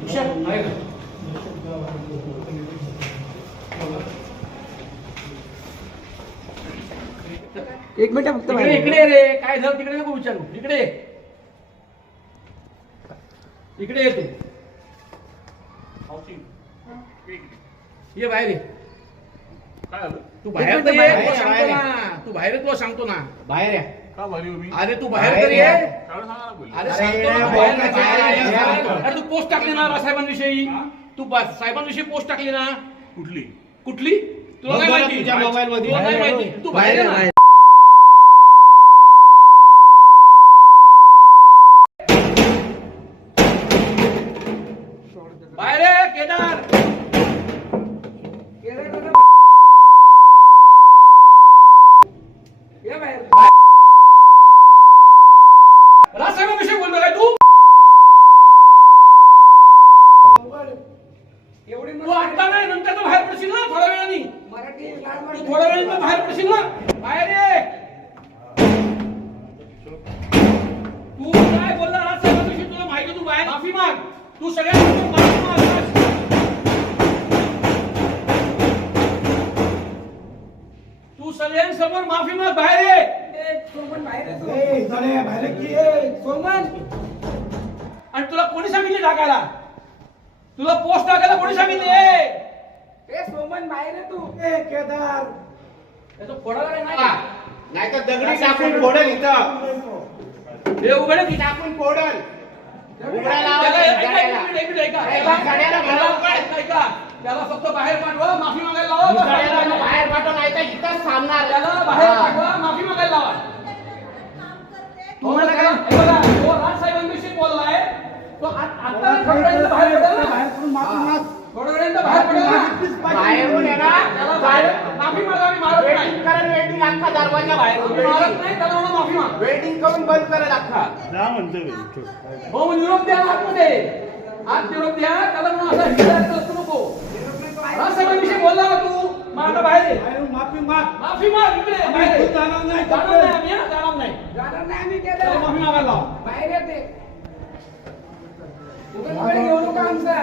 तुषार आहे का? एक मिनिट फक्त इकडे इकडे रे, काय झालं तिकडे नको विचारू. इकडे इकडे ये तू. ये बाहेर ये. काय झालं? तू बाहेर तर ये, तुला सांगतो ना. तू बाहेर ये, तुला सांगतो ना. बाहेर या. का भारी हो मी? अरे तू बाहेर तर ये. काय सांगा ना बोल. अरे सांगतो ना, बाहेर ये. अरे तू पोस्ट टाकली ना साहेबांविषयी. तू साहेबांविषयी पोस्ट टाकली ना. कुठली? कुठली तुला नाही माहिती? तुझ्या मोबाईल मध्ये तुला नाही माहिती. तू बाहेर ये ना. बाहेर ये केदार. ये बाहेर. राजसाहेबांविषयी बोलतो काय तू? तू आता नाही, नंतर तर बाहेर पडशील ना थोड्या वेळाने. तू थोड्या वेळाने बाहेर पडशील ना. बाहेर ये. तू काय बोलला राजसाहेबांविषयी तुला माहिती. तू बाहेर माफी माग. तू सगळ्यांना माफी माग. तू सगळ्यांसमोर माफी माग. बाहेर ये. आणि तुला कोणी सांगितले टाकायला? तुला पोस्ट टाकायला कोणी सांगितले? सोमन बाहेर आहे तू. केदार त्याचं फोडायला काय नाही. नाही तर दगडी टाकून फोडल इथं. हे उघडे की टाकून फोडल. त्याला फक्त बाहेर पाठवा, माफी मागायला लावा. बाहेर पाठवून नाही तर इथंच थांबणार. त्याला बाहेर पाठवा, माफी मागायला लावा. तो राजसाहेबांविषयी बोललाय. तो आता थोड्या वेळाने बाहेर पडेल ना. थोड्या वेळाने बाहेर पडेल ना. बाहेरून येणार. त्याला बाहेर माफी मागा. आम्ही मारत नाही. वेटिंग करेल. वेटिंग अख्खा दरवाजा बाहेर. आम्ही मारत नाही. त्याला म्हणून माफी माग. वेटिंग करून बंद करेल अख्खा. हो मग निरोप द्या आतमध्ये. आत निरोप द्या. त्याला म्हणून असा हिंसाचार असू नको. राजसाहेबांविषयी बोलला ना तू. मग आता बाहेर ये. माफी माग. माफी माग. इकडे बाहेर ये. जाणार नाही. जाणार नाही आम्ही. जाणार नाही. जाणार नाही आम्ही त्याला केलं. माफी मागायला लावा. बाहेर येते. उगाच वेळ घेऊ नका आमचा.